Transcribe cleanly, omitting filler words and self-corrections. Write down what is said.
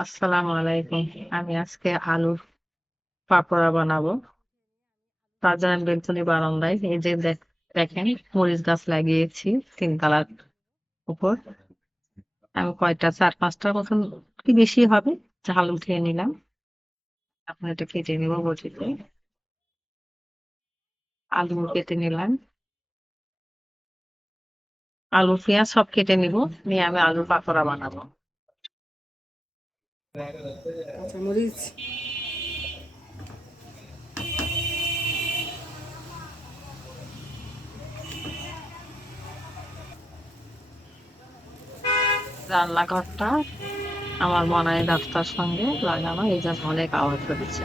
আসসালামু আলাইকুম। আমি আজকে আলুর পাকোড়া বানাবো। তার জন্য আমি বেলকনি বারান্দায় এই যে দেখেন মরিচ গাছ লাগিয়েছি ৩ তলার উপর। আমি কয়টা ৪-৫টার মতন কি বেশি হবে ঝাল উঠিয়ে নিলাম। এখন এটা কেটে নিব বটিতে। আলু কেটে নিলাম। আলু পেঁয়াজ সব কেটে নিব। নিয়ে আমি আলুর পাকোড়া বানাবো। কাঁচামরিচ, রান্নাঘরটা আমার মনে হয় রাস্তার সঙ্গে লাগানো, এই জন্য অনেক আওয়াজ হচ্ছে।